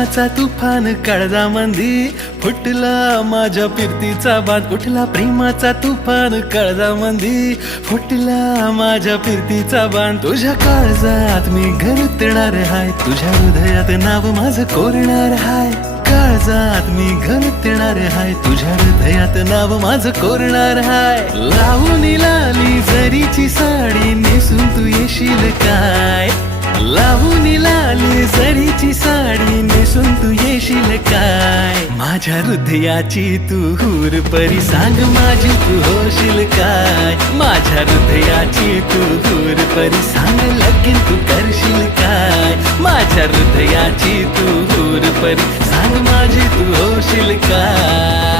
प्रेमाचा तुफान काळजामंदी फुटला, माझ्या फिरतीचा बांध उठला. प्रेमाचा तुफान काळजामंदी फुटला, माझ्या फिरतीचा बांध. तुझ्या काळजात मी घरतणार हाय, तुझ्या हृदयात नाव माझं कोरणार हाय. काळजात मी घरतणार हाय, तुझ्या हृदयात नाव माझं कोरणार हाय. लावून लाली जरीची साडी नेसून तू येशील काय? लावून लाली जरीची साडी नेसून तू येशील काय? माझ्या हृदयाची तू हूर परी सांग माझी तू होशील काय? माझ्या हृदयाची तू हूर परी सांग लगीन तू करशील काय? माझ्या हृदयाची तू हूर परी सांग माझी तू होशील काय?